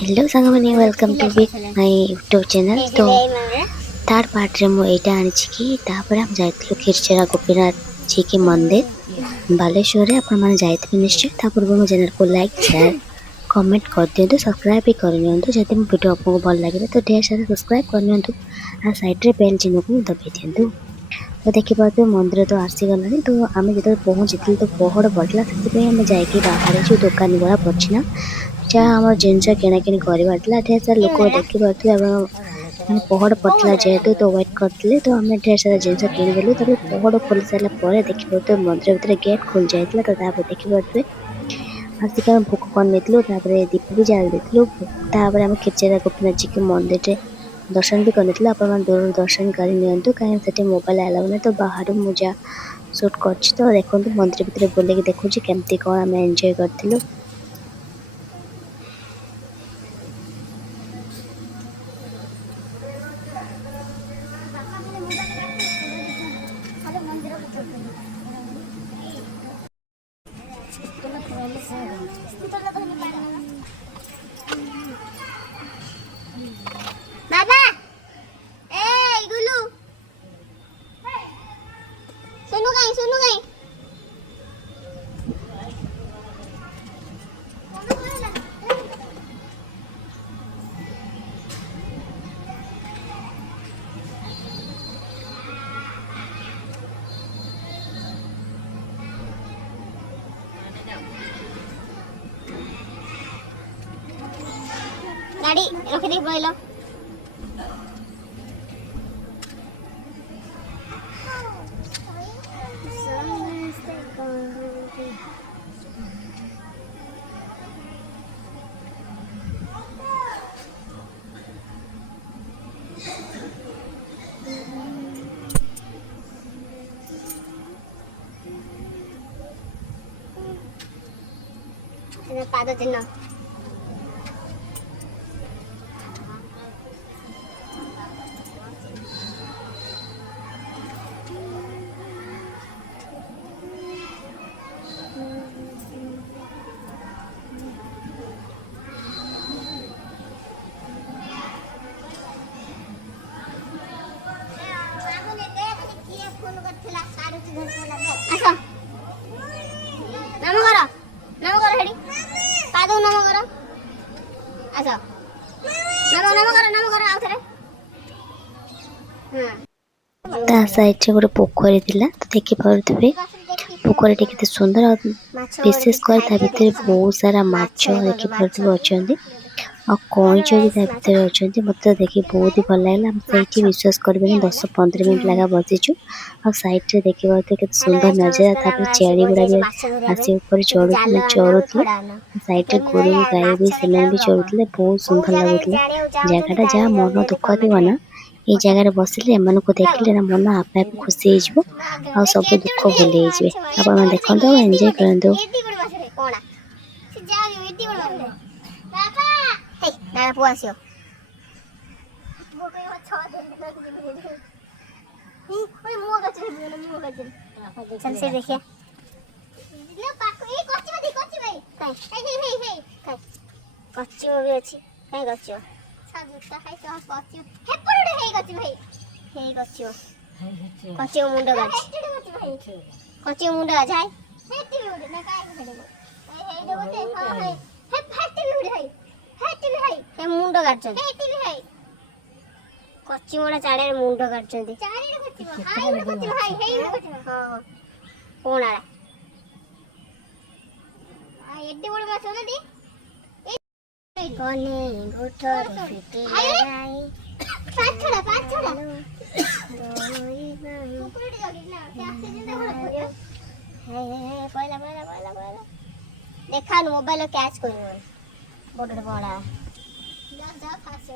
Hello सांगमाने welcome to my YouTube channel. तो third part रे मु एटा आनी कि तापर हम जाइतलो खिरचरा गोपीनाथ जी के मंदिर बालेश्वर रे। आपण माने जाइतबे निश्चय। तापर मु चैनल को लाइक शेयर कमेंट कर दियंतु, सब्सक्राइब भी कर नियंतु। जदि मो वीडियो आपको भल लागे तो ढेर सारा सब्सक्राइब कर नियंतु आ साइड रे बेल चिन्ह को दबाई दियंतु। तो देखि पाते मंदिर तो आसी गलानी। तो आमे जते पहुंचथिल तो पहड़ पड़ला, सेति पे हम जाइके बाहर जो दुकान गुड़ा पछिना जहाँ आम जिनस किणाकिणी करवार ढेर सारा लोक देखी पारे मैंने पहड़ पड़ता जेहेतु तो वेट करते तो आम ढेर सारा जिनस किणदेलु। पहड़ खोली सारा देखी पारे मंदिर भितर गेट खोल जाता। तो देखी पारे आसिक आम भोग कर दीप भी जाल देलु। आम खिचरा गोपीनाथ जी के मंदिर दर्शन भी कर आप दूर दर्शन कर कहीं मोबाइल आलाउ ना। तो बाहर मुझे सुट कर तो देखो मंदिर भितर बुले देखुँ केमती कौन आम एंजॉय करूँ। बाबा ए गुलू सुनु गई गाड़ी रखी दे पहला पाद चिन्ह साइड से गोटे पोखरी थिला। तो देखि पारुथिबे पोखरी केते सुंदर और विशेष कर ता भितर बहुत सारा माछ देखि पारुथिबे अछंती और कोइछ भी ता भितर अछंती। मते देखि बहुत ही भल लागला। हम सेठी विश्वास करबे 10-15 मिनिट लगा बसिछु और साइड से देखि पारुथिबे केते सुंदर नजारा। तापर चेड़ी गुडा भी आसी ऊपर चढ़ुथले साइड रे गोरु गाय भी सेमन भी चढ़ुथले। बहुत सुंदर लागुथले जगहटा। जहाँ मन दुख थिबो ना ये जगह बसिले एमन को देखले ना मन आपे आप खुशी हो आ सब दुख भूली जाए। आप देखो एंजॉय करंतु। चल से देखिए कच्ची भी अच्छी कहीं कच्ची कच्ची मुंड गाछ कच्ची मुंड गाछ है मुंड गाछ कच्ची मुंड चाड़े मुंड गाछ कौन एड्डी बड़ी माछ ना दी कोने गुठर फिटे लगाई पाँच छोड़ा कुकुरटी जगी ना क्या एक्सीडेंट हो हे पहिला देखा मोबाइल कैच करियो बडड बडा जा फास्ट